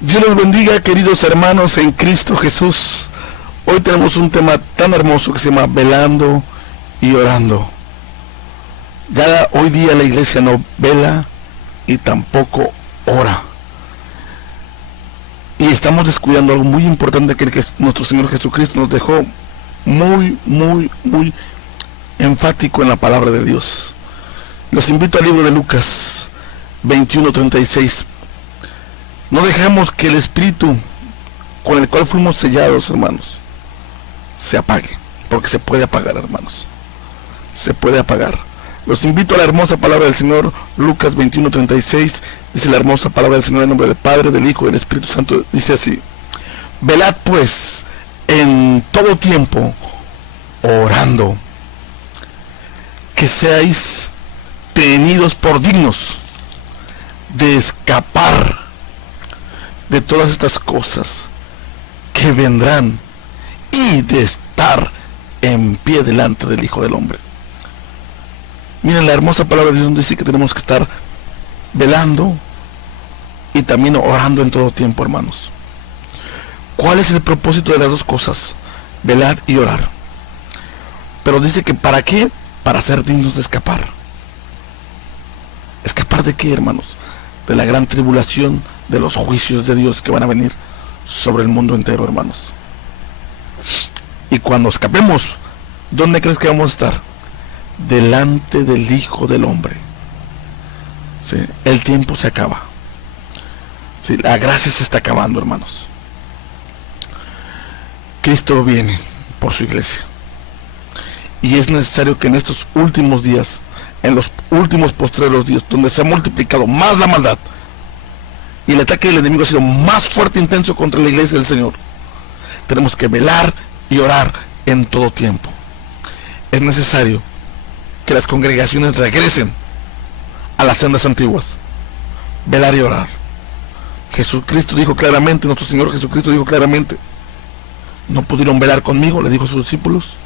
Dios los bendiga, queridos hermanos en Cristo Jesús. Hoy tenemos un tema tan hermoso que se llama velando y orando. Ya hoy día la iglesia no vela y tampoco ora. Y estamos descuidando algo muy importante que nuestro Señor Jesucristo nos dejó muy enfático en la palabra de Dios. Los invito al libro de Lucas 21:36. No dejamos que el espíritu con el cual fuimos sellados, hermanos, se apague, porque se puede apagar, hermanos. Se puede apagar. Los invito a la hermosa palabra del Señor. Lucas 21:36. Dice la hermosa palabra del Señor en nombre del Padre, del Hijo y del Espíritu Santo. Dice así: velad pues en todo tiempo, orando, que seáis tenidos por dignos de escapar de todas estas cosas que vendrán y de estar en pie delante del Hijo del Hombre. Miren, la hermosa palabra de Dios dice que tenemos que estar velando y también orando en todo tiempo, hermanos. ¿Cuál es el propósito de las dos cosas? Velar y orar. Pero dice que ¿para qué? Para ser dignos de escapar. ¿Escapar de qué, hermanos? De la gran tribulación, de los juicios de Dios que van a venir sobre el mundo entero, hermanos. Y cuando escapemos, ¿dónde crees que vamos a estar? Delante del Hijo del Hombre. ¿Sí? El tiempo se acaba. ¿Sí? La gracia se está acabando, hermanos. Cristo viene por su iglesia. Y es necesario que en estos últimos días, en los últimos postreros días, donde se ha multiplicado más la maldad y el ataque del enemigo ha sido más fuerte e intenso contra la iglesia del Señor, tenemos que velar y orar en todo tiempo. Es necesario que las congregaciones regresen a las sendas antiguas. Velar y orar. Jesucristo dijo claramente, nuestro Señor Jesucristo dijo claramente: no pudieron velar conmigo, le dijo a sus discípulos,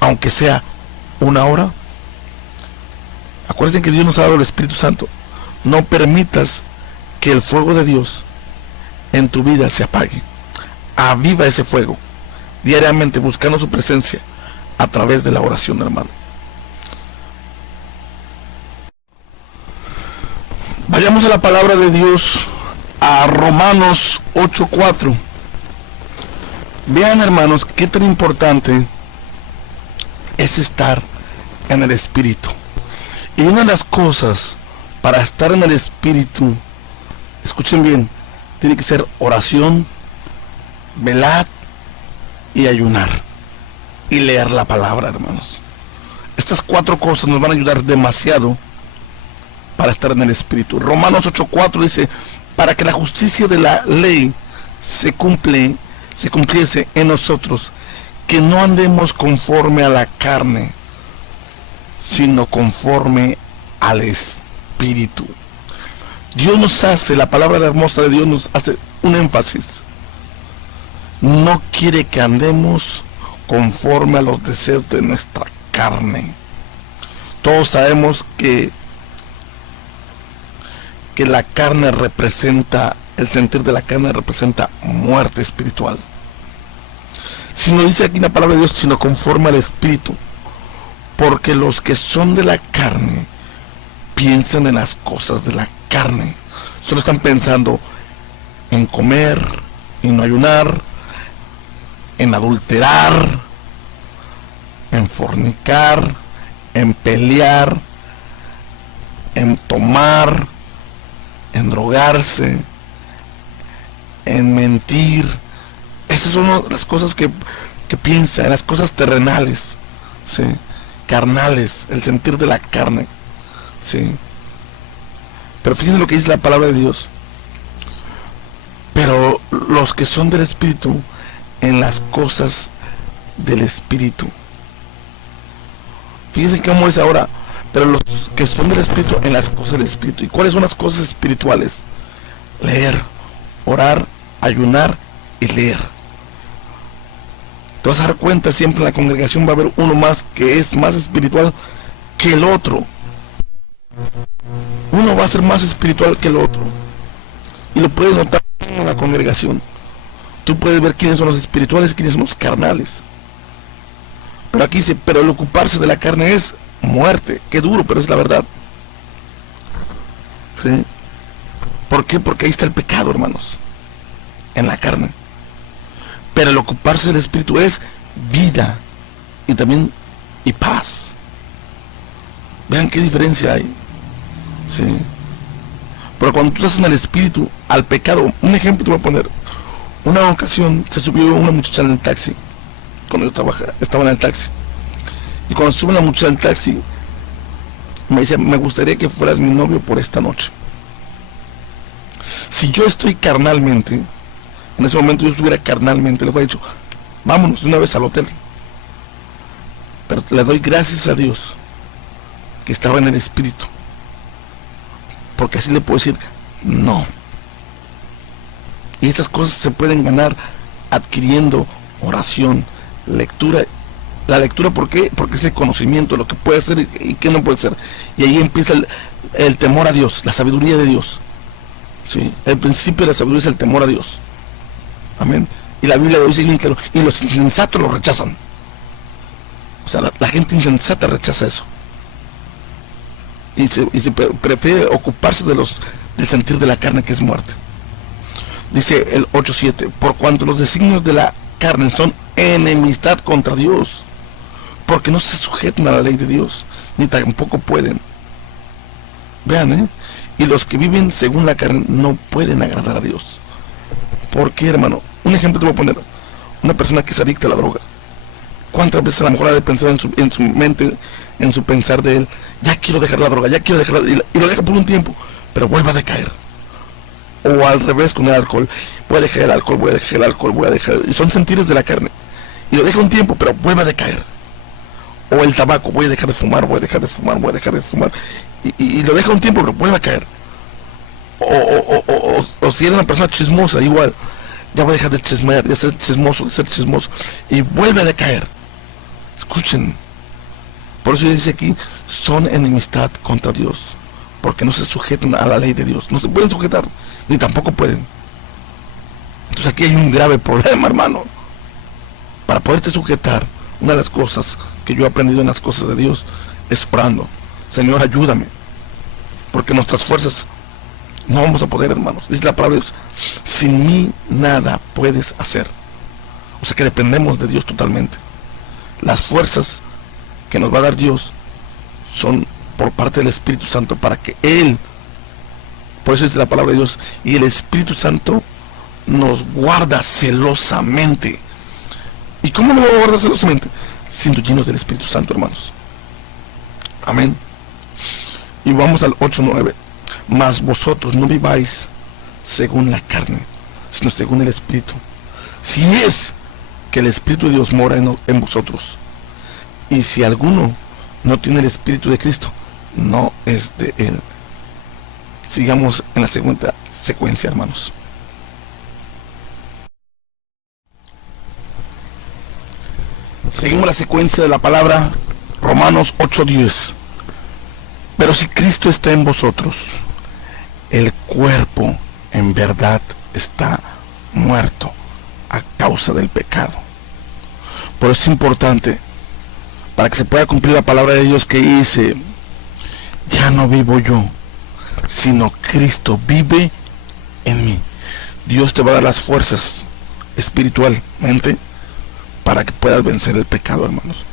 aunque sea una hora. Acuérdense que Dios nos ha dado el Espíritu Santo. No permitas que el fuego de Dios en tu vida se apague. Aviva ese fuego diariamente, buscando su presencia a través de la oración, hermano. Vayamos a la palabra de Dios, a Romanos 8:4. Vean, hermanos, qué tan importante es estar en el Espíritu. Y una de las cosas para estar en el Espíritu, escuchen bien, tiene que ser oración, velar y ayunar y leer la palabra, hermanos. Estas cuatro cosas nos van a ayudar demasiado para estar en el Espíritu. Romanos 8:4 dice: para que la justicia de la ley se cumpliese en nosotros, que no andemos conforme a la carne, sino conforme al Espíritu. Dios nos hace, la palabra hermosa de Dios nos hace un énfasis. No quiere que andemos conforme a los deseos de nuestra carne. Todos sabemos que la carne representa, el sentir de la carne representa muerte espiritual. Si no dice aquí la palabra de Dios, sino conforme al Espíritu, porque los que son de la carne piensan en las cosas de la carne. Solo están pensando en comer, en no ayunar, en adulterar, en fornicar, en pelear, en tomar, en drogarse, en mentir. Esas son las cosas que piensa, en las cosas terrenales, ¿sí? Carnales, el sentir de la carne, ¿sí? Pero fíjense lo que dice la palabra de Dios. Pero los que son del Espíritu, en las cosas del Espíritu. Fíjense cómo es ahora. Pero los que son del Espíritu, en las cosas del Espíritu. ¿Y cuáles son las cosas espirituales? Leer, orar, ayunar y leer. Te vas a dar cuenta, siempre en la congregación va a haber uno más que es más espiritual que el otro. Uno va a ser más espiritual que el otro. Y lo puedes notar en la congregación, tú puedes ver quiénes son los espirituales y quiénes son los carnales. Pero aquí dice, pero el ocuparse de la carne es muerte. Qué duro, pero es la verdad. ¿Sí? ¿Por qué? Porque ahí está el pecado, hermanos, en la carne. Pero el ocuparse del espíritu es vida y también y paz. Vean qué diferencia hay. ¿Sí? Pero cuando tú estás en el espíritu, al pecado, un ejemplo te voy a poner. Una ocasión se subió una muchacha en el taxi, cuando yo estaba en el taxi. Y cuando sube la muchacha en el taxi, me dice, me gustaría que fueras mi novio por esta noche. Si yo estoy carnalmente, en ese momento yo estuviera carnalmente, les hubiera dicho, vámonos de una vez al hotel. Pero le doy gracias a Dios que estaba en el espíritu, porque así le puedo decir no. Y estas cosas se pueden ganar adquiriendo oración, lectura. La lectura, ¿por qué? Porque es el conocimiento, lo que puede ser y qué no puede ser. Y ahí empieza el temor a Dios, la sabiduría de Dios. ¿Sí? El principio de la sabiduría es el temor a Dios. Amén. Y la Biblia lo dice bien claro, y los insensatos lo rechazan. O sea, la gente insensata rechaza eso. Y se prefiere ocuparse del sentir de la carne, que es muerte. Dice el 8:7, por cuanto los designios de la carne son enemistad contra Dios, porque no se sujetan a la ley de Dios, ni tampoco pueden. Vean, y los que viven según la carne no pueden agradar a Dios. ¿Por qué, hermano? Un ejemplo te voy a poner. Una persona que es adicta a la droga, ¿cuántas veces a lo mejor ha de pensar en su mente, en su pensar de él, ya quiero dejar la droga, ya quiero dejarla, y lo deja por un tiempo, pero vuelve a decaer? O al revés con el alcohol, voy a dejar el alcohol, voy a dejar el alcohol, voy a dejar, y son sentires de la carne, y lo deja un tiempo, pero vuelve a decaer. O el tabaco, voy a dejar de fumar, voy a dejar de fumar, voy a dejar de fumar, y lo deja un tiempo, pero vuelve a caer. O si eres una persona chismosa, igual, ya voy a dejar de chismear, de ser chismoso, y vuelve a decaer. Escuchen, por eso dice aquí, son enemistad contra Dios, porque no se sujetan a la ley de Dios, no se pueden sujetar, ni tampoco pueden. Entonces aquí hay un grave problema, hermano. Para poderte sujetar, una de las cosas que yo he aprendido en las cosas de Dios es orando. Señor, ayúdame, porque nuestras fuerzas no vamos a poder, hermanos. Dice la palabra de Dios, sin mí nada puedes hacer. O sea que dependemos de Dios totalmente. Las fuerzas que nos va a dar Dios son por parte del Espíritu Santo, para que Él, por eso dice la palabra de Dios, y el Espíritu Santo nos guarda celosamente. ¿Y cómo nos va a guardar celosamente? Siendo llenos del Espíritu Santo, hermanos. Amén. Y vamos al 8:9. Mas vosotros no viváis según la carne, sino según el Espíritu. Si es que el Espíritu de Dios mora en vosotros. Y si alguno no tiene el Espíritu de Cristo, no es de Él. Sigamos en la segunda secuencia, hermanos. Seguimos la secuencia de la palabra, Romanos 8:10. Pero si Cristo está en vosotros, el cuerpo en verdad está muerto a causa del pecado. Por eso es importante, para que se pueda cumplir la palabra de Dios que dice, ya no vivo yo, sino Cristo vive en mí. Dios te va a dar las fuerzas espiritualmente para que puedas vencer el pecado, hermanos,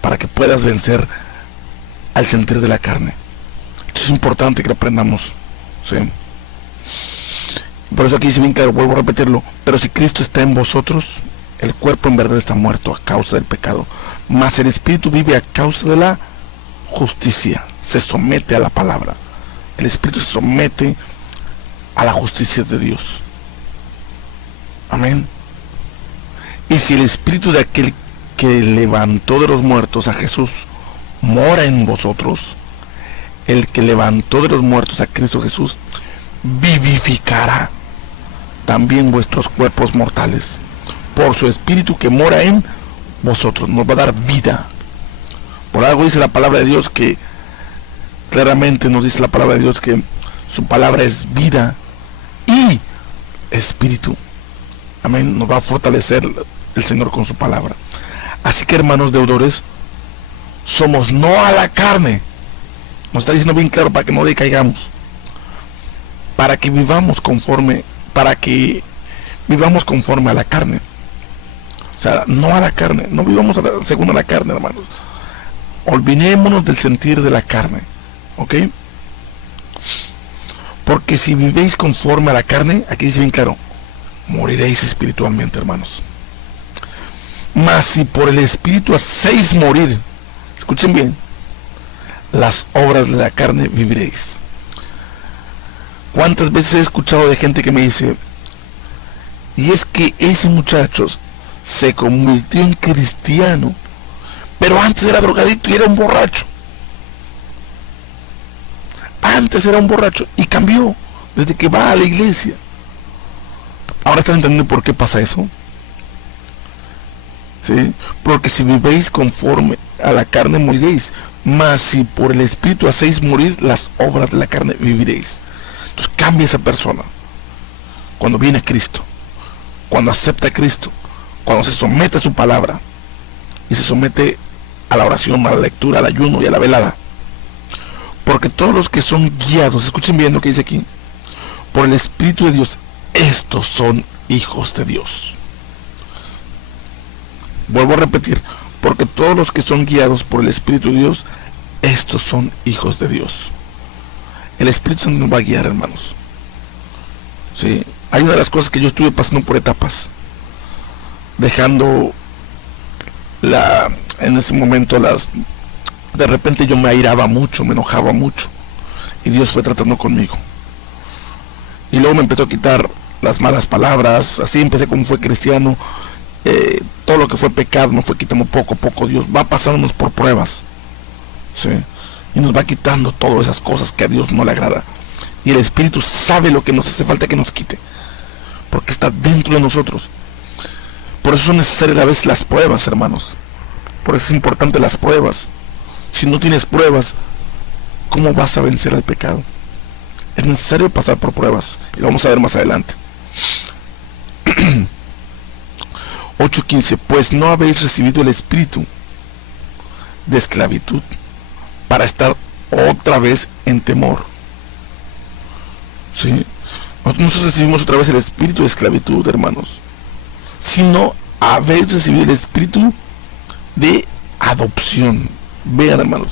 para que puedas vencer al sentir de la carne. Esto es importante que lo aprendamos, ¿sí? Por eso aquí dice bien claro, vuelvo a repetirlo, pero si Cristo está en vosotros, el cuerpo en verdad está muerto a causa del pecado, mas el espíritu vive a causa de la justicia. Se somete a la palabra, el espíritu se somete a la justicia de Dios. Amén. Y si el espíritu de aquel que levantó de los muertos a Jesús mora en vosotros, el que levantó de los muertos a Cristo Jesús vivificará también vuestros cuerpos mortales por su espíritu que mora en vosotros. Nos va a dar vida. Por algo dice la palabra de Dios, que claramente nos dice la palabra de Dios que su palabra es vida y espíritu. Amén. Nos va a fortalecer el Señor con su palabra. Así que, hermanos deudores, somos no a la carne. Nos está diciendo bien claro para que no decaigamos, para que vivamos conforme a la carne. O sea, no a la carne, no vivamos según a la carne, hermanos. Olvidémonos del sentir de la carne, ¿ok? Porque si vivéis conforme a la carne, aquí dice bien claro, moriréis espiritualmente, hermanos. Mas si por el Espíritu hacéis morir, escuchen bien, las obras de la carne, viviréis. ¿Cuántas veces he escuchado de gente que me dice, y es que ese muchacho se convirtió en cristiano, pero antes era drogadicto y era un borracho? Antes era un borracho y cambió desde que va a la iglesia. Ahora están entendiendo por qué pasa eso. ¿Sí? Porque si vivéis conforme a la carne, moriréis. Mas si por el Espíritu hacéis morir las obras de la carne, viviréis. Entonces cambia esa persona cuando viene a Cristo, cuando acepta a Cristo, cuando se somete a su palabra y se somete a la oración, a la lectura, al ayuno y a la velada. Porque todos los que son guiados, escuchen bien lo que dice aquí, por el Espíritu de Dios, estos son hijos de Dios. Vuelvo a repetir, porque todos los que son guiados por el Espíritu de Dios, estos son hijos de Dios. El Espíritu Santo nos va a guiar, hermanos. ¿Sí? Hay una de las cosas que yo estuve pasando por etapas, dejando en ese momento de repente yo me airaba mucho, me enojaba mucho, y Dios fue tratando conmigo. Y luego me empezó a quitar las malas palabras, así empecé como fue cristiano. Todo lo que fue pecado nos fue quitando poco a poco. Dios va pasándonos por pruebas, ¿sí? Y nos va quitando todas esas cosas que a Dios no le agrada. Y el Espíritu sabe lo que nos hace falta que nos quite, porque está dentro de nosotros. Por eso son necesarias a veces las pruebas, hermanos. Por eso es importante las pruebas. Si no tienes pruebas, ¿cómo vas a vencer al pecado? Es necesario pasar por pruebas, y lo vamos a ver más adelante. 8:15. Pues no habéis recibido el espíritu de esclavitud para estar otra vez en temor. ¿Sí? Nosotros recibimos otra vez el espíritu de esclavitud, hermanos, sino habéis recibido el espíritu de adopción. Vean, hermanos,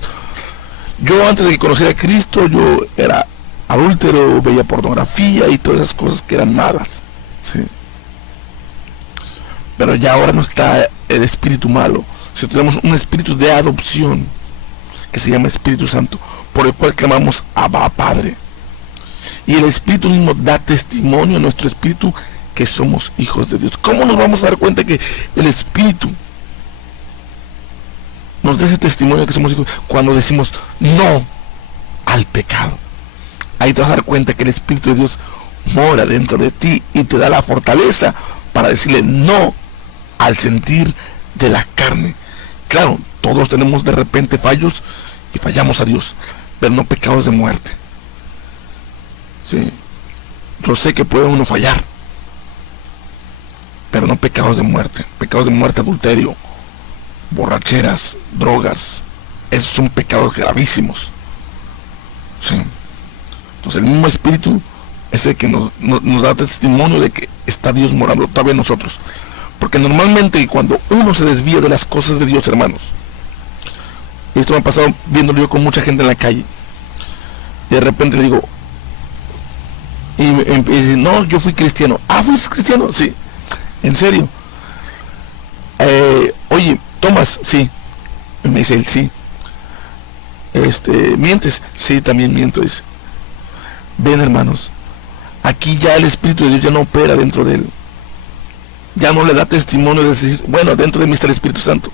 yo antes de que conociera a Cristo, yo era adúltero, veía pornografía y todas esas cosas que eran malas, ¿sí? Pero ya ahora no está el espíritu malo, sino tenemos un espíritu de adopción que se llama Espíritu Santo, por el cual clamamos Abba, Padre. Y el Espíritu mismo da testimonio a nuestro espíritu que somos hijos de Dios. ¿Cómo nos vamos a dar cuenta que el Espíritu nos da ese testimonio de que somos hijos? Cuando decimos no al pecado. Ahí te vas a dar cuenta que el Espíritu de Dios mora dentro de ti y te da la fortaleza para decirle no al sentir de la carne. Claro, todos tenemos de repente fallos y fallamos a Dios, pero no pecados de muerte. Sí, yo sé que puede uno fallar, pero no pecados de muerte. Pecados de muerte, adulterio, borracheras, drogas, esos son pecados gravísimos. Sí. Entonces el mismo Espíritu es el que nos da testimonio de que está Dios morando todavía en nosotros. Porque normalmente cuando uno se desvía de las cosas de Dios, hermanos, y esto me ha pasado viéndolo yo con mucha gente en la calle, y de repente le digo, y dice, no, yo fui cristiano. Ah, ¿fuiste cristiano? Sí. ¿En serio? Oye, ¿tomas? Sí. Y me dice él, sí. ¿Mientes? Sí, también miento, dice. Ven, hermanos, aquí ya el Espíritu de Dios ya no opera dentro de él. Ya no le da testimonio de decir, bueno, dentro de mí está el Espíritu Santo.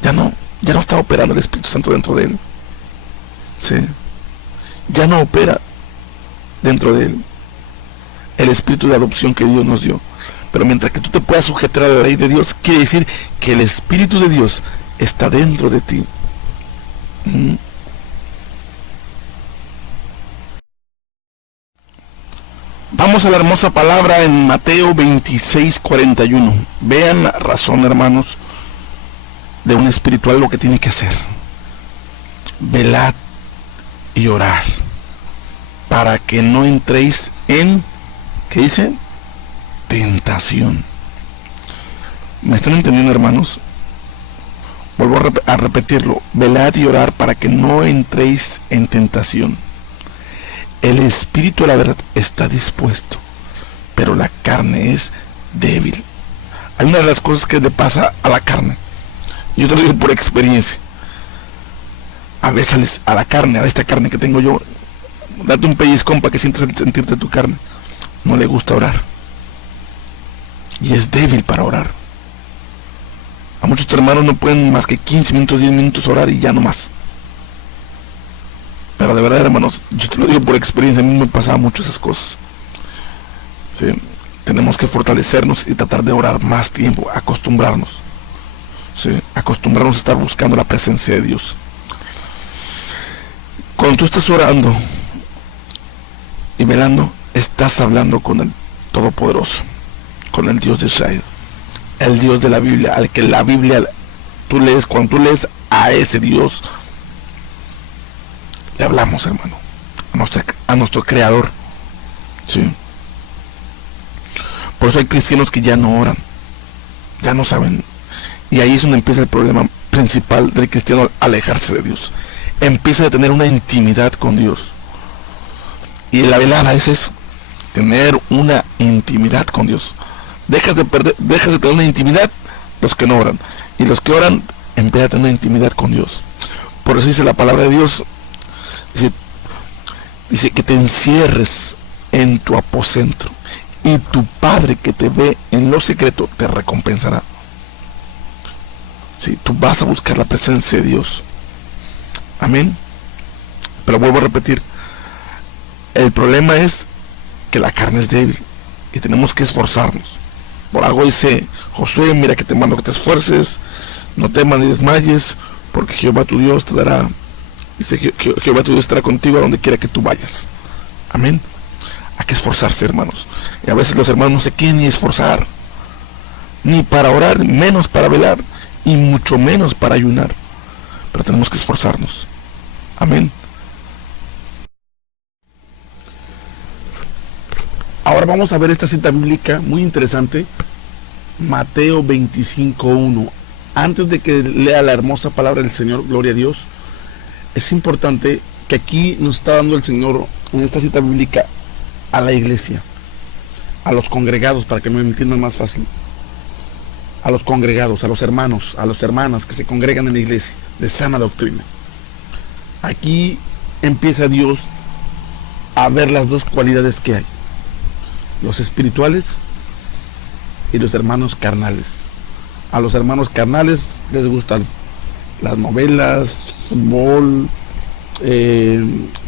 Ya no está operando el Espíritu Santo dentro de él. Sí. Ya no opera dentro de él el espíritu de adopción que Dios nos dio. Pero mientras que tú te puedas sujetar a la ley de Dios, quiere decir que el Espíritu de Dios está dentro de ti. Vamos a la hermosa palabra en Mateo 26:41. Vean la razón, hermanos, de un espiritual lo que tiene que hacer. Velad y orar para que no entréis en, ¿qué dice? Tentación. ¿Me están entendiendo, hermanos? Vuelvo a repetirlo. Velad y orar para que no entréis en tentación. El espíritu de la verdad está dispuesto, pero la carne es débil. Hay una de las cosas que le pasa a la carne. Yo te lo digo por experiencia. A veces a la carne, a esta carne que tengo yo, date un pellizcón para que sientas el sentirte tu carne. No le gusta orar. Y es débil para orar. A muchos hermanos no pueden más que 15 minutos, 10 minutos orar y ya no más. Pero de verdad, hermanos, yo te lo digo por experiencia, a mí me pasaban mucho esas cosas. ¿Sí? Tenemos que fortalecernos y tratar de orar más tiempo, acostumbrarnos. ¿Sí? Acostumbrarnos a estar buscando la presencia de Dios. Cuando tú estás orando y velando, estás hablando con el Todopoderoso, con el Dios de Israel, el Dios de la Biblia, al que la Biblia tú lees. Cuando tú lees a ese Dios, le hablamos, hermano, a nuestro Creador. ¿Sí? Por eso hay cristianos que ya no oran, ya no saben, y ahí es donde empieza el problema principal del cristiano: alejarse de Dios. Empieza a tener una intimidad con Dios, y la velada es eso, tener una intimidad con Dios. Dejas de tener una intimidad los que no oran, y los que oran empiezan a tener una intimidad con Dios. Por eso dice la palabra de Dios, dice que te encierres en tu aposento, y tu Padre que te ve en lo secreto te recompensará. Sí, tú vas a buscar la presencia de Dios. Amén. Pero vuelvo a repetir, el problema es que la carne es débil y tenemos que esforzarnos. Por algo dice Josué: mira que te mando que te esfuerces, no temas ni desmayes, porque Jehová tu Dios te dará, dice Jehová tu Dios estará contigo a donde quiera que tú vayas. Amén. Hay que esforzarse, hermanos. Y a veces los hermanos no se quieren ni esforzar, ni para orar, menos para velar, y mucho menos para ayunar. Pero tenemos que esforzarnos. Amén. Ahora vamos a ver esta cita bíblica muy interesante, Mateo 25:1. Antes de que lea la hermosa palabra del Señor, gloria a Dios, es importante que aquí nos está dando el Señor en esta cita bíblica a la iglesia, a los congregados, para que me entiendan más fácil, a los congregados, a los hermanos, a las hermanas que se congregan en la iglesia de sana doctrina. Aquí empieza Dios a ver las dos cualidades que hay: los espirituales y los hermanos carnales. A los hermanos carnales les gustan las novelas, fútbol,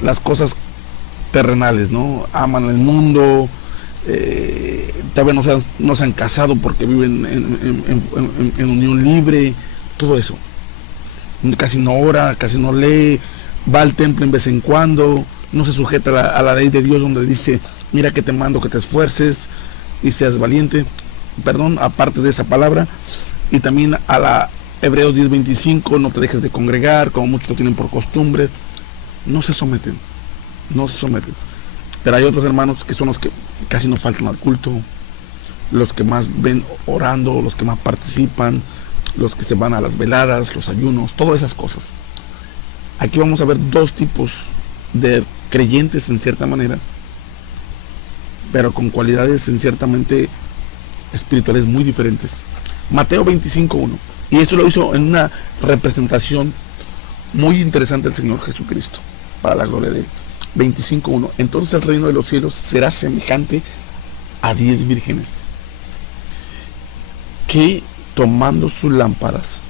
las cosas terrenales, ¿no? Aman el mundo, todavía no se han casado porque viven en unión libre, todo eso. Casi no ora, casi no lee, va al templo en vez en cuando, no se sujeta a la ley de Dios, donde dice: mira que te mando que te esfuerces y seas valiente. Perdón, aparte de esa palabra. Y también a la Hebreos 10:25, no te dejes de congregar, como muchos lo tienen por costumbre. No se someten. Pero hay otros hermanos que son los que casi no faltan al culto, los que más ven orando, los que más participan, los que se van a las veladas, los ayunos, todas esas cosas. Aquí vamos a ver dos tipos de creyentes en cierta manera, pero con cualidades en ciertamente espirituales muy diferentes. Mateo 25:1. Y esto lo hizo en una representación muy interesante del Señor Jesucristo, para la gloria de Él. 25:1. Entonces el reino de los cielos será semejante a 10 vírgenes que, tomando sus lámparas,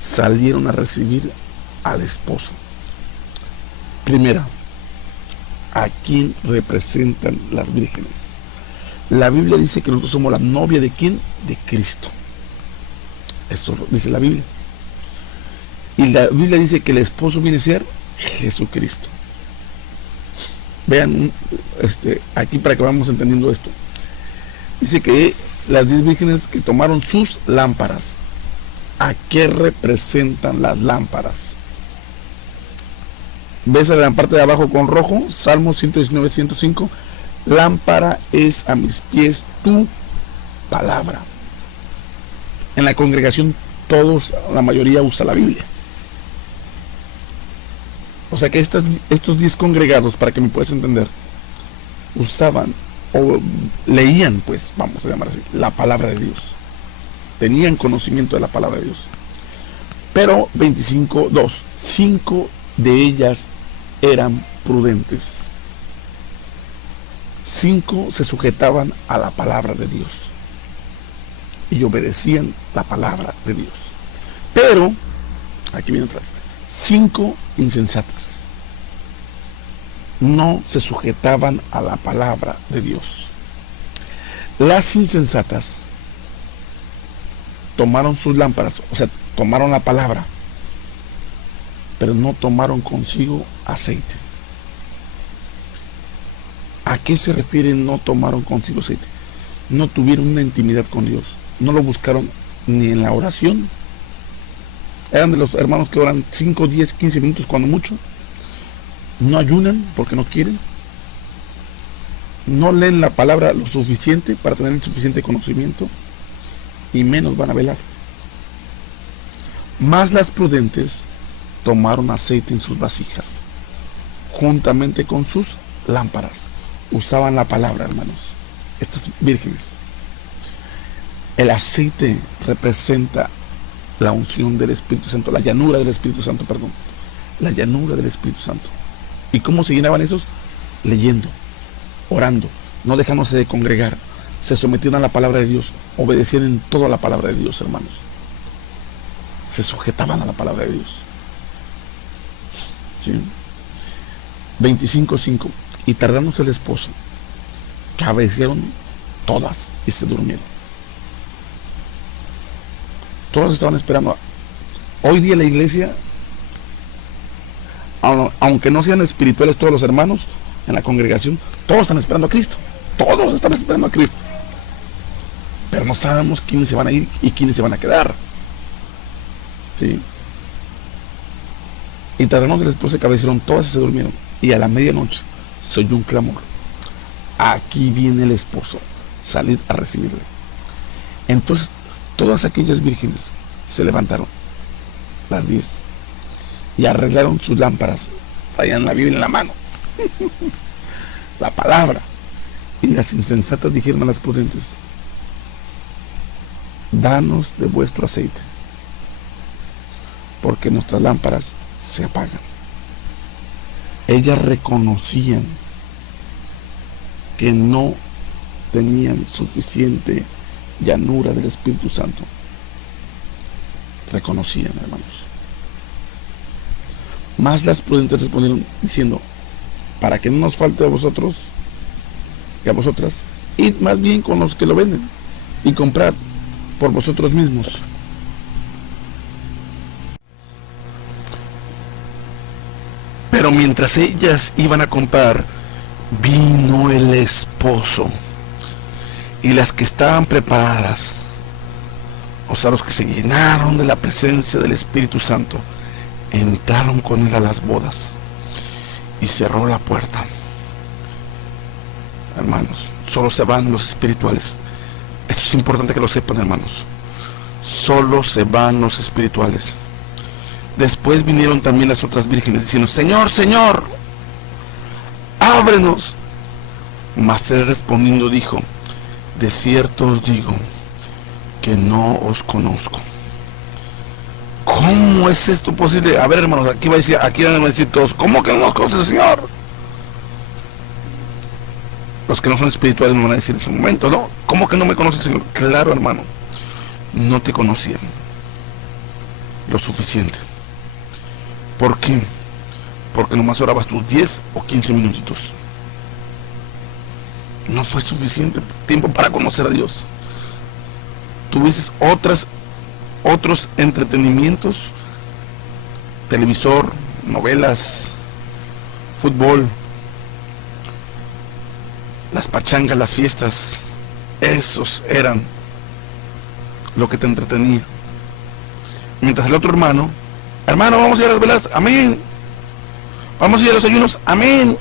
salieron a recibir al esposo. Primera, ¿a quién representan las vírgenes? La Biblia dice que nosotros somos la novia ¿de quién? De Cristo. Eso dice la Biblia. Y la Biblia dice que el esposo viene a ser Jesucristo. Vean, aquí para que vamos entendiendo esto. Dice que las 10 vírgenes que tomaron sus lámparas. ¿A qué representan las lámparas? ¿Ves en la parte de abajo con rojo? Salmo 119, 105. Lámpara es a mis pies tu palabra. En la congregación todos, la mayoría usa la Biblia. O sea que estos 10 congregados, para que me puedas entender, usaban o leían, pues, vamos a llamar así, la palabra de Dios. Tenían conocimiento de la palabra de Dios. Pero 25:2, 5 de ellas eran prudentes. 5 se sujetaban a la palabra de Dios y obedecían la palabra de Dios. Pero, aquí viene otra vez, 5 insensatas no se sujetaban a la palabra de Dios. Las insensatas tomaron sus lámparas, o sea, tomaron la palabra, pero no tomaron consigo aceite. ¿A qué se refiere no tomaron consigo aceite? No tuvieron una intimidad con Dios, no lo buscaron ni en la oración. Eran de los hermanos que oran 5, 10, 15 minutos cuando mucho. No ayunan porque no quieren. No leen la palabra lo suficiente para tener el suficiente conocimiento, y menos van a velar. Mas las prudentes tomaron aceite en sus vasijas, juntamente con sus lámparas. Usaban la palabra, hermanos, estas vírgenes. El aceite representa la unción del Espíritu Santo, la llanura del Espíritu Santo, perdón. La llanura del Espíritu Santo. ¿Y cómo se llenaban esos? Leyendo, orando, no dejándose de congregar. Se sometían a la palabra de Dios, obedecían en toda la palabra de Dios, hermanos. Se sujetaban a la palabra de Dios. ¿Sí? 25:5. Y tardándose el esposo, cabecearon todas y se durmieron. Todas estaban esperando. Hoy día la iglesia, aunque no sean espirituales todos los hermanos en la congregación, todos están esperando a Cristo. Todos están esperando a Cristo. Pero no sabemos quiénes se van a ir y quiénes se van a quedar. ¿Sí? Y tardaron el esposo, se cabecearon todas y se durmieron. Y a la medianoche se oyó un clamor. Aquí viene el esposo, salid a recibirle. Entonces todas aquellas vírgenes se levantaron, las 10, y arreglaron sus lámparas. Traían la Biblia en la mano, la palabra. Y las insensatas dijeron a las prudentes: danos de vuestro aceite, porque nuestras lámparas se apagan. Ellas reconocían que no tenían suficiente llanura del Espíritu Santo. Reconocían, hermanos. Más las prudentes respondieron diciendo: para que no nos falte a vosotros y a vosotras, id más bien con los que lo venden y comprad por vosotros mismos. Pero mientras ellas iban a comprar, vino el esposo, y las que estaban preparadas, o sea, los que se llenaron de la presencia del Espíritu Santo, entraron con él a las bodas y cerró la puerta. Hermanos, solo se van los espirituales. Esto es importante que lo sepan, hermanos. Solo se van los espirituales. Después vinieron también las otras vírgenes diciendo: Señor, Señor, ábrenos. Mas él respondiendo dijo: de cierto os digo que no os conozco. ¿Cómo es esto posible? A ver, hermanos, aquí van a decir todos: ¿cómo que no nos conoce el Señor? Los que no son espirituales me van a decir en ese momento: ¿no? ¿Cómo que no me conoce el Señor? Claro, hermano, no te conocían lo suficiente. ¿Por qué? Porque nomás orabas tus 10 o 15 minutitos. No fue suficiente tiempo para conocer a Dios. Tuviste otros entretenimientos: televisor, novelas, fútbol, las pachangas, las fiestas, esos eran lo que te entretenía. Mientras el otro hermano, vamos a ir a las velas, amén. Vamos a ir a los ayunos, amén.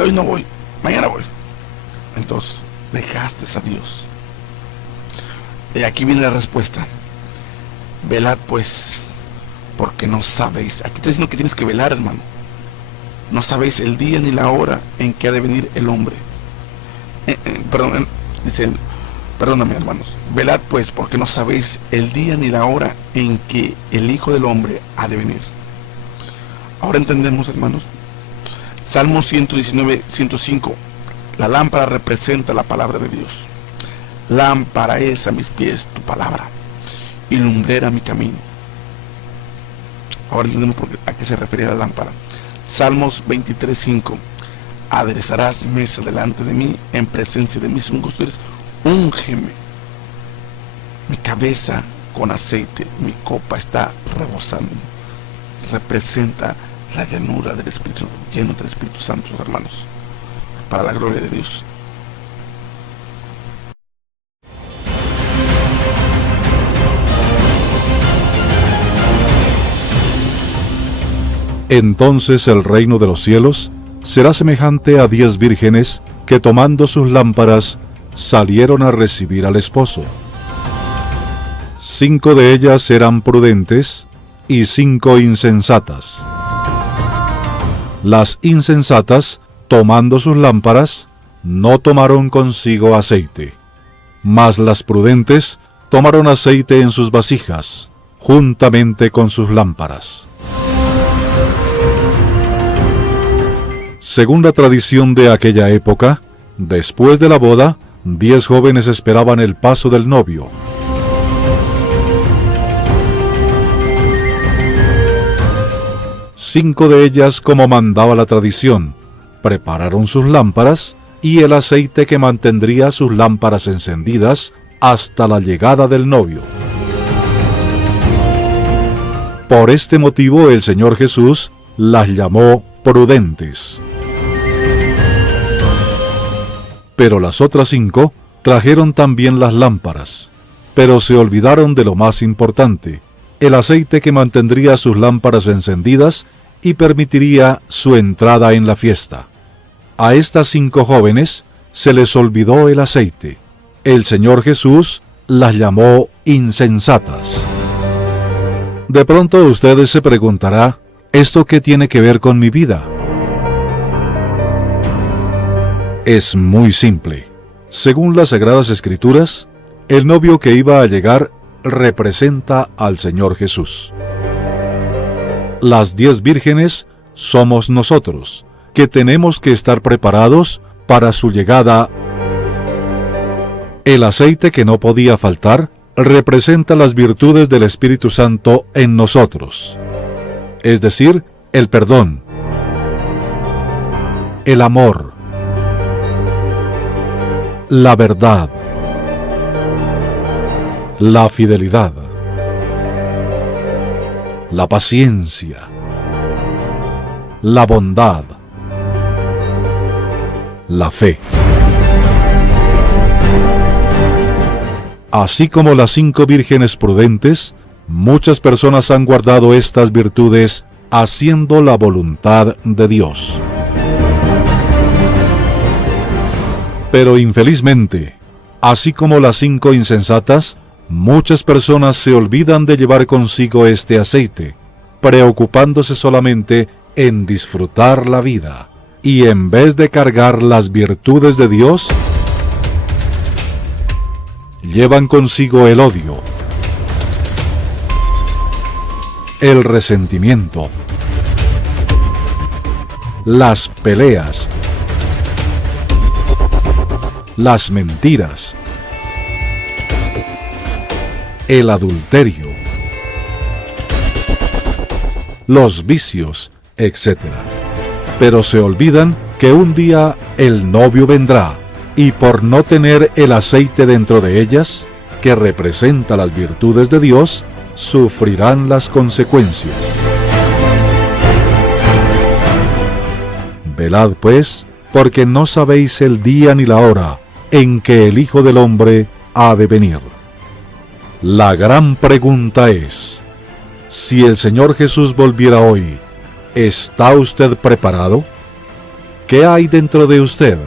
Hoy no voy, mañana voy. Entonces, dejaste a Dios. Y aquí viene la respuesta. Velad pues, porque no sabéis. Aquí está diciendo que tienes que velar, hermano. No sabéis el día ni la hora en que ha de venir el hombre. Perdóname, hermanos. Velad pues, porque no sabéis el día ni la hora en que el Hijo del Hombre ha de venir. Ahora entendemos, hermanos. Salmo 119, 105. La lámpara representa la palabra de Dios. Lámpara es a mis pies tu palabra y lumbrera mi camino. Ahora entendemos a qué se refería la lámpara. Salmos 23, 5. Aderezarás mesa delante de mí en presencia de mis angustias. Úngeme mi cabeza con aceite, mi copa está rebosando. Representa la llanura del Espíritu, lleno del Espíritu Santo, hermanos, para la gloria de Dios. Entonces el reino de los cielos será semejante a 10 vírgenes que tomando sus lámparas salieron a recibir al esposo. 5 de ellas eran prudentes y 5 insensatas. Las insensatas, tomando sus lámparas, no tomaron consigo aceite, mas las prudentes tomaron aceite en sus vasijas, juntamente con sus lámparas. Según la tradición de aquella época, después de la boda, 10 jóvenes esperaban el paso del novio. Cinco de ellas, como mandaba la tradición, prepararon sus lámparas y el aceite que mantendría sus lámparas encendidas hasta la llegada del novio. Por este motivo el Señor Jesús las llamó prudentes. Pero las otras 5 trajeron también las lámparas, pero se olvidaron de lo más importante, el aceite que mantendría sus lámparas encendidas y permitiría su entrada en la fiesta. A estas 5 jóvenes se les olvidó el aceite. El Señor Jesús las llamó insensatas. De pronto usted se preguntará, ¿esto qué tiene que ver con mi vida? Es muy simple. Según las Sagradas Escrituras, el novio que iba a llegar representa al Señor Jesús. Las 10 vírgenes somos nosotros, que tenemos que estar preparados para su llegada. El aceite que no podía faltar representa las virtudes del Espíritu Santo en nosotros, es decir, el perdón, el amor, la verdad, la fidelidad, la paciencia, la bondad, la fe. Así como las 5 vírgenes prudentes, muchas personas han guardado estas virtudes haciendo la voluntad de Dios. Pero infelizmente, así como las 5 insensatas, muchas personas se olvidan de llevar consigo este aceite, preocupándose solamente en disfrutar la vida, y en vez de cargar las virtudes de Dios, llevan consigo el odio, el resentimiento, las peleas, las mentiras, el adulterio, los vicios, etc. Pero se olvidan que un día el novio vendrá, y por no tener el aceite dentro de ellas, que representa las virtudes de Dios, sufrirán las consecuencias. Velad pues, porque no sabéis el día ni la hora en que el Hijo del Hombre ha de venir. La gran pregunta es, si el Señor Jesús volviera hoy, ¿está usted preparado? ¿Qué hay dentro de usted?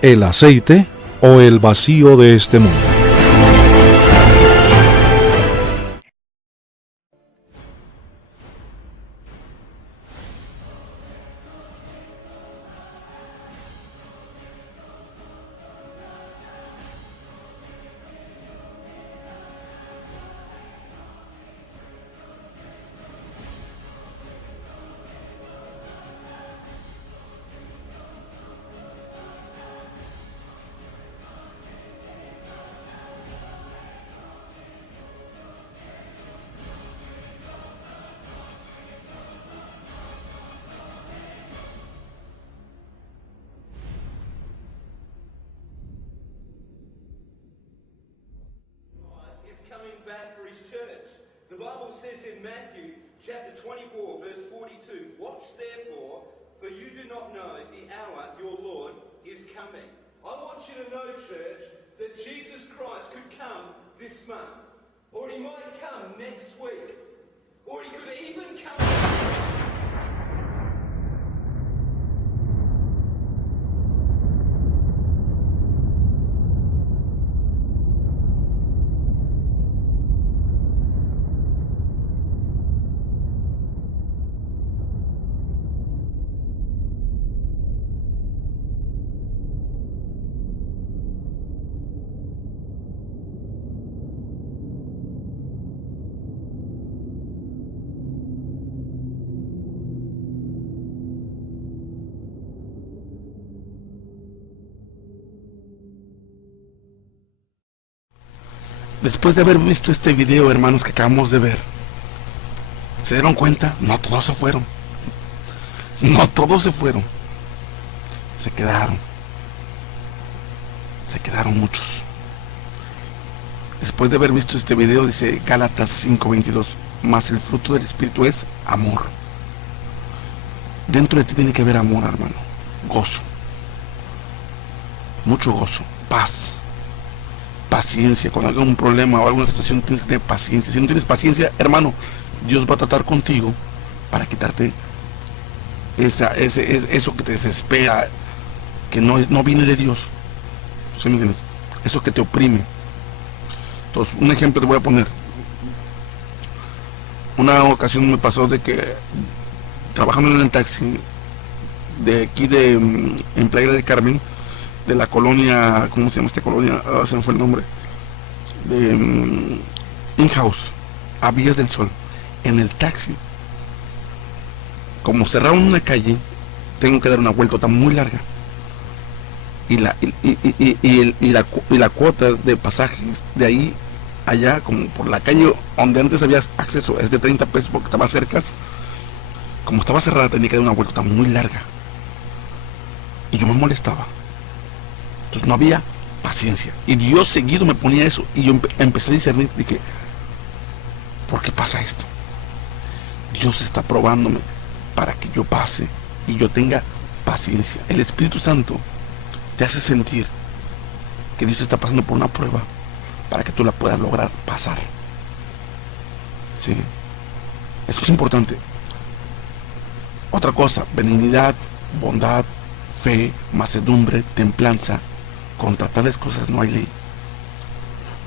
¿El aceite o el vacío de este mundo? The Bible says in Matthew chapter 24 verse 42, watch therefore, for you do not know the hour your Lord is coming. I want you to know, church, that Jesus Christ could come this month, or he might come next week, or he could even come... Después de haber visto este video, hermanos, que acabamos de ver, ¿se dieron cuenta? No todos se fueron. No todos se fueron. Se quedaron. Se quedaron muchos. Después de haber visto este video, dice Gálatas 5:22, mas el fruto del Espíritu es amor. Dentro de ti tiene que haber amor, hermano. Gozo. Mucho gozo. Paz. Paciencia. Cuando haya un problema o alguna situación, tienes que tener paciencia. Si no tienes paciencia, hermano, Dios va a tratar contigo para quitarte eso que te desespera, que no viene de Dios. ¿Sí me entiendes? Eso que te oprime. Entonces, un ejemplo te voy a poner. Una ocasión me pasó de que trabajando en el taxi de aquí en Playa del Carmen, de la colonia, ¿cómo se llama esta colonia? Se me fue el nombre. De In-House, a Villas del Sol, en el taxi. Como cerraron una calle, tengo que dar una vuelta muy larga. Y la cuota de pasajes de ahí allá, como por la calle donde antes había acceso, es de 30 pesos porque estaba cerca. Como estaba cerrada, tenía que dar una vuelta muy larga. Y yo me molestaba. Entonces no había paciencia. Y Dios seguido me ponía eso. Y yo empecé a discernir. Dije, ¿por qué pasa esto? Dios está probándome para que yo pase y yo tenga paciencia. El Espíritu Santo te hace sentir que Dios está pasando por una prueba para que tú la puedas lograr pasar. ¿Sí? Eso es importante. Otra cosa, benignidad, bondad, fe, mansedumbre, templanza. Contra tales cosas no hay ley.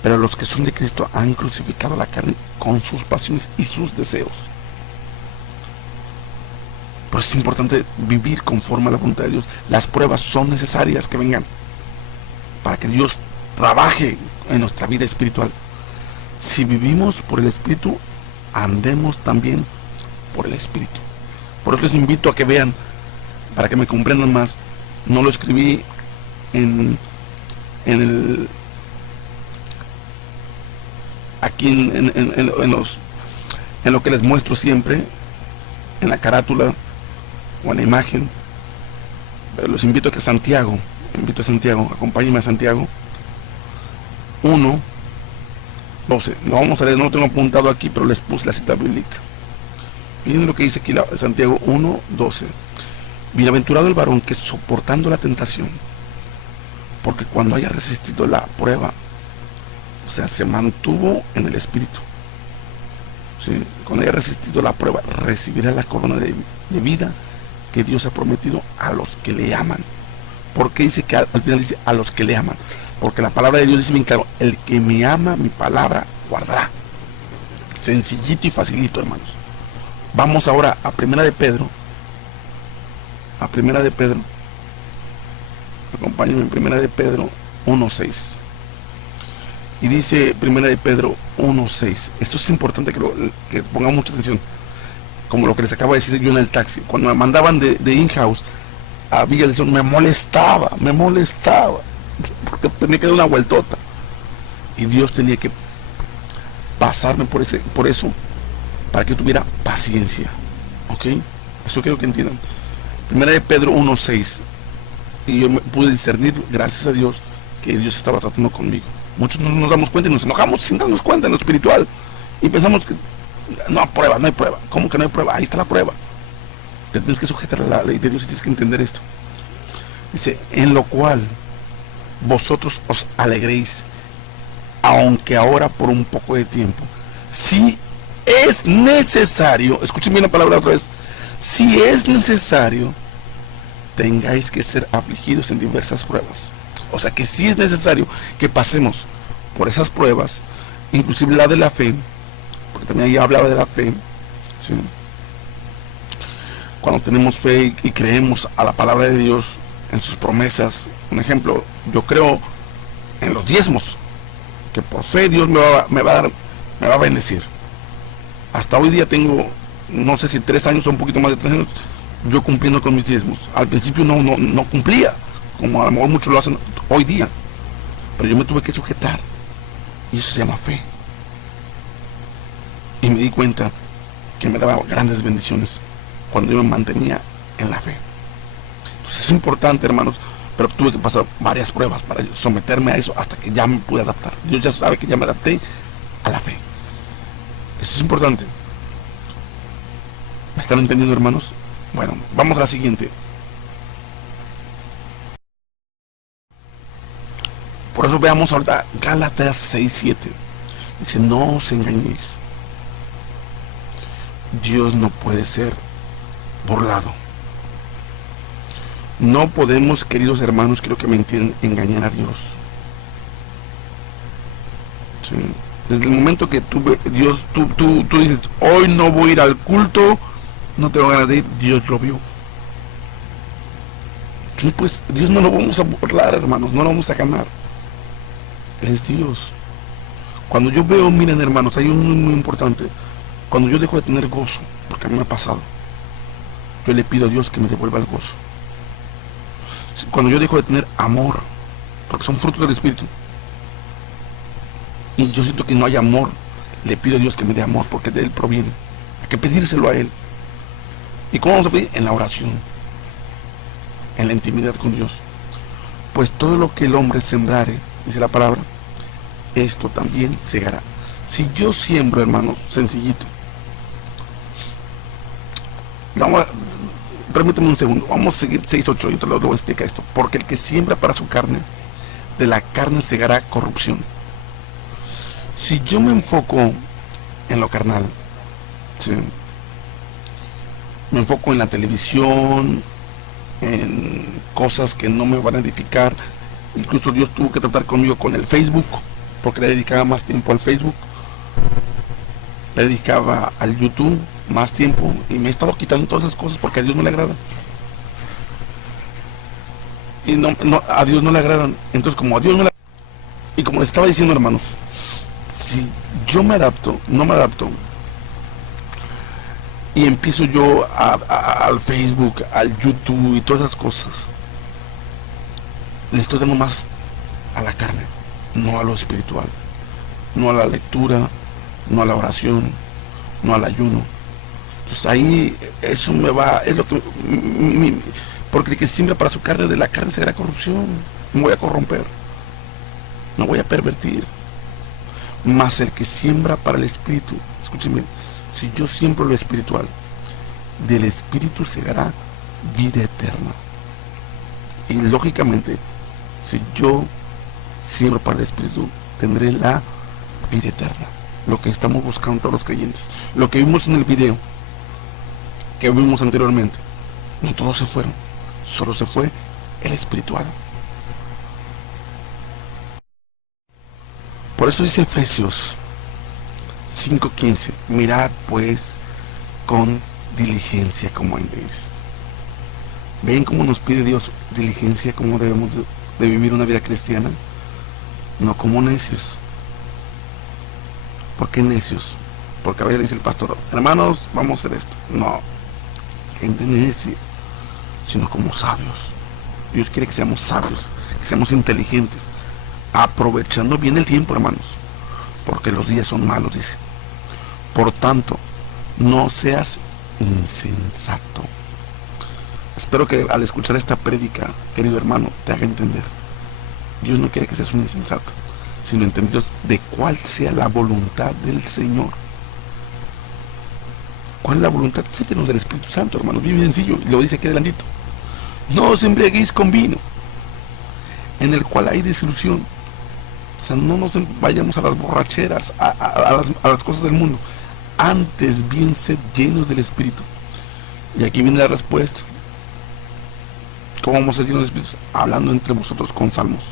Pero los que son de Cristo han crucificado la carne con sus pasiones y sus deseos. Por eso es importante vivir conforme a la voluntad de Dios. Las pruebas son necesarias que vengan para que Dios trabaje en nuestra vida espiritual. Si vivimos por el Espíritu, andemos también por el Espíritu. Por eso les invito a que vean, para que me comprendan más. No lo escribí aquí en lo que les muestro siempre, en la carátula o en la imagen, pero los invito a que Santiago, acompáñenme a Santiago 1:12. Lo vamos a leer, no lo tengo apuntado aquí, pero les puse la cita bíblica. Miren lo que dice aquí Santiago 1:12. Bienaventurado el varón que soportando la tentación, porque cuando haya resistido la prueba, o sea, se mantuvo en el espíritu. ¿Sí? Cuando haya resistido la prueba, recibirá la corona de vida que Dios ha prometido a los que le aman. ¿Por qué dice que al final dice a los que le aman? Porque la palabra de Dios dice bien claro: el que me ama, mi palabra guardará. Sencillito y facilito, hermanos. Vamos ahora a Primera de Pedro. A Primera de Pedro. Acompáñenme en Primera de Pedro 1:6. Y dice Primera de Pedro 1:6. Esto es importante que pongan mucha atención. Como lo que les acabo de decir yo en el taxi. Cuando me mandaban de in-house a Villa del Sol, me molestaba. Porque tenía que dar una vueltota. Y Dios tenía que pasarme por eso, para que yo tuviera paciencia. ¿Ok? Eso quiero que entiendan. Primera de Pedro 1:6. Y yo pude discernir, gracias a Dios, que Dios estaba tratando conmigo. Muchos no nos damos cuenta y nos enojamos sin darnos cuenta en lo espiritual. Y pensamos que no hay prueba. ¿Cómo que no hay prueba? Ahí está la prueba. Te tienes que sujetar a la ley de Dios y tienes que entender esto. Dice, en lo cual vosotros os alegréis, aunque ahora por un poco de tiempo, si es necesario, escuchen bien la palabra otra vez, si es necesario, tengáis que ser afligidos en diversas pruebas. O sea que si es necesario que pasemos por esas pruebas, inclusive la de la fe, porque también ahí hablaba de la fe, ¿sí? Cuando tenemos fe y creemos a la palabra de Dios, en sus promesas. Un ejemplo, yo creo en los diezmos, que por fe Dios me va a bendecir. Hasta hoy día tengo, no sé si 3 años o un poquito más de 3 años, yo cumpliendo con mis diezmos. Al principio no cumplía, como a lo mejor muchos lo hacen hoy día, pero yo me tuve que sujetar, y eso se llama fe. Y me di cuenta que me daba grandes bendiciones cuando yo me mantenía en la fe. Entonces es importante, hermanos, pero tuve que pasar varias pruebas para someterme a eso hasta que ya me pude adaptar. Dios ya sabe que ya me adapté a la fe. Eso es importante. ¿Me están entendiendo, hermanos? Bueno, vamos a la siguiente. Por eso veamos ahorita Gálatas 6:7. Dice, no os engañéis. Dios no puede ser burlado. No podemos, queridos hermanos, quiero que me entiendan, engañar a Dios. ¿Sí? Desde el momento que tú dices, hoy no voy a ir al culto, no tengo ganas de ir, Dios lo vio. Y pues Dios no lo vamos a burlar, hermanos, no lo vamos a ganar. Él es Dios. Cuando yo veo, miren, hermanos, hay un muy importante. Cuando yo dejo de tener gozo, porque a mí me ha pasado, yo le pido a Dios que me devuelva el gozo. Cuando yo dejo de tener amor, porque son frutos del Espíritu, y yo siento que no hay amor, le pido a Dios que me dé amor, porque de Él proviene. Hay que pedírselo a Él. ¿Y cómo vamos a pedir? En la oración, en la intimidad con Dios. Pues todo lo que el hombre sembrare, dice la palabra, esto también segará. Si yo siembro, hermanos, sencillito, permíteme un segundo, vamos a seguir 6:8 y te lo voy a explicar esto. Porque el que siembra para su carne, de la carne segará corrupción. Si yo me enfoco en lo carnal, ¿sí? Me enfoco en la televisión, en cosas que no me van a edificar. Incluso Dios tuvo que tratar conmigo con el Facebook, porque le dedicaba más tiempo al Facebook, le dedicaba al YouTube más tiempo, y me he estado quitando todas esas cosas porque a Dios no le agradan. Y a Dios no le agradan. Entonces, como a Dios no le agradan, y como les estaba diciendo, hermanos, si yo no me adapto, y empiezo yo al Facebook, al YouTube y todas esas cosas, le estoy dando más a la carne, no a lo espiritual, no a la lectura, no a la oración, no al ayuno. Entonces ahí eso es lo que porque el que siembra para su carne, de la carne será corrupción. Me voy a corromper, me voy a pervertir. Mas el que siembra para el espíritu, escúchenme, si yo siembro lo espiritual, del espíritu segará vida eterna. Y lógicamente, si yo siembro para el Espíritu, tendré la vida eterna. Lo que estamos buscando todos los creyentes. Lo que vimos en el video, que vimos anteriormente, no todos se fueron, solo se fue el espiritual. Por eso dice Efesios 5:15, mirad pues con diligencia como andéis. ¿Ven cómo nos pide Dios diligencia, cómo debemos de vivir una vida cristiana? No como necios. ¿Por qué necios? Porque a veces dice el pastor, hermanos, vamos a hacer esto. No, gente necia, sino como sabios. Dios quiere que seamos sabios, que seamos inteligentes, aprovechando bien el tiempo, hermanos, porque los días son malos, dice. Por tanto, no seas insensato. Espero que al escuchar esta prédica, querido hermano, te haga entender. Dios no quiere que seas un insensato, sino entendidos de cuál sea la voluntad del Señor. ¿Cuál es la voluntad? Sétenos del Espíritu Santo, hermanos, bien sencillo, y lo dice aquí adelantito. No os embriaguéis con vino, en el cual hay desilusión. O sea, no nos vayamos a las borracheras, a las cosas del mundo. Antes bien sed llenos del Espíritu. Y aquí viene la respuesta. ¿Cómo vamos a ser llenos del Espíritu? Hablando entre vosotros con salmos,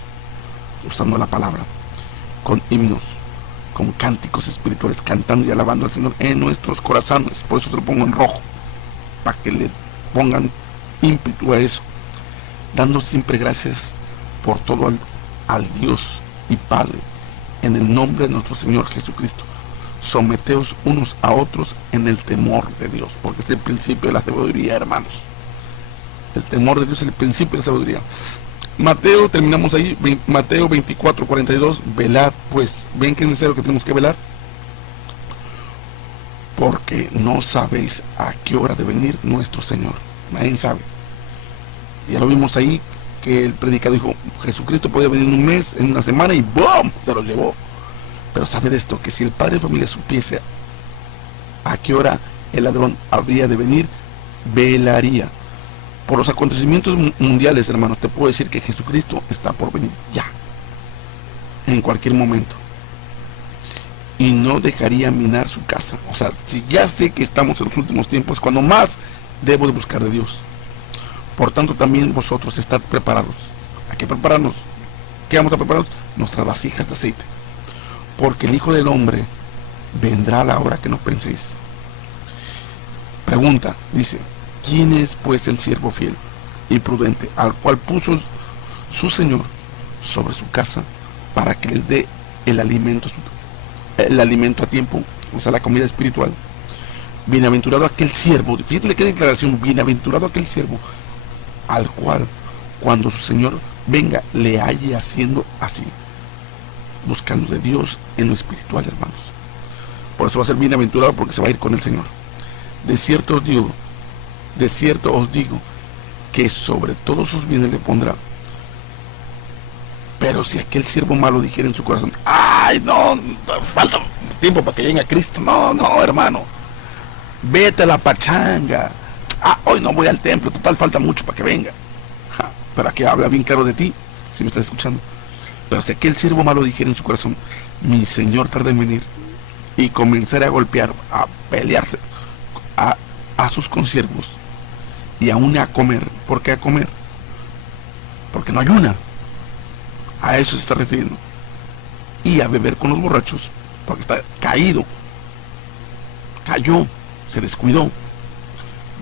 usando la palabra, con himnos, con cánticos espirituales, cantando y alabando al Señor en nuestros corazones. Por eso te lo pongo en rojo, para que le pongan ímpetu a eso, dando siempre gracias por todo al Dios y Padre, en el nombre de nuestro Señor Jesucristo. Someteos unos a otros en el temor de Dios, porque es el principio de la sabiduría, hermanos. El temor de Dios es el principio de la sabiduría. Mateo, terminamos ahí, Mateo 24:42, velad pues. ¿Ven que es necesario que tenemos que velar? Porque no sabéis a qué hora de venir nuestro Señor. Nadie sabe. Ya lo vimos ahí, que el predicador dijo, Jesucristo podía venir en un mes, en una semana, y ¡boom!, se lo llevó. Pero sabed esto, que si el padre de familia supiese a qué hora el ladrón habría de venir, velaría. Por los acontecimientos mundiales, hermanos, te puedo decir que Jesucristo está por venir ya, en cualquier momento, y no dejaría minar su casa. O sea, si ya sé que estamos en los últimos tiempos, cuando más debo de buscar de Dios. Por tanto, también vosotros estad preparados. ¿A qué prepararnos? ¿Qué vamos a prepararnos? Nuestras vasijas de aceite. Porque el Hijo del Hombre vendrá a la hora que no penséis. Pregunta, dice, ¿quién es pues el siervo fiel y prudente, al cual puso su Señor sobre su casa para que les dé el alimento a tiempo, o sea, la comida espiritual? Bienaventurado aquel siervo, fíjense qué declaración, bienaventurado aquel siervo, al cual cuando su Señor venga le halle haciendo así, buscando de Dios en lo espiritual, hermanos. Por eso va a ser bienaventurado, porque se va a ir con el Señor. De cierto os digo que sobre todos sus bienes le pondrá. Pero si aquel siervo malo dijera en su corazón, ay, no, falta tiempo para que llegue a Cristo, no, hermano, vete a la pachanga, hoy no voy al templo, total falta mucho para que venga. Pero aquí habla bien claro de ti, si me estás escuchando. Pero si aquel siervo malo dijera en su corazón, mi Señor tarda en venir, y comenzara a golpear, a pelearse a sus consiervos, y aún a comer. ¿Por qué a comer? Porque no ayuna. A eso se está refiriendo. Y a beber con los borrachos, porque está caído, cayó, se descuidó.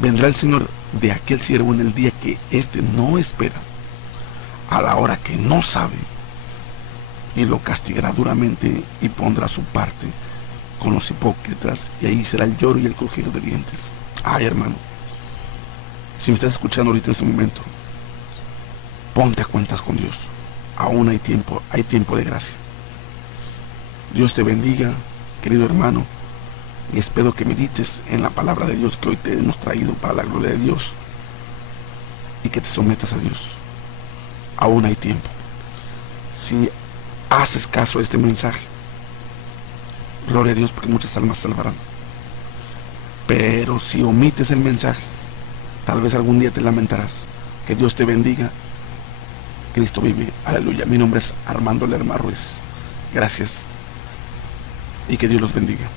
Vendrá el Señor de aquel siervo en el día que éste no espera, a la hora que no sabe, y lo castigará duramente y pondrá su parte con los hipócritas, y ahí será el lloro y el crujir de dientes. Ay, hermano, si me estás escuchando ahorita en este momento, ponte a cuentas con Dios. Aún hay tiempo de gracia. Dios te bendiga, querido hermano, y espero que medites en la palabra de Dios que hoy te hemos traído para la gloria de Dios, y que te sometas a Dios. Aún hay tiempo. Si haces caso a este mensaje, gloria a Dios, porque muchas almas se salvarán. Pero si omites el mensaje, Tal vez algún día te lamentarás. Que Dios te bendiga. Cristo vive. Aleluya. Mi nombre es Armando Lerma Ruiz. Gracias. Y que Dios los bendiga.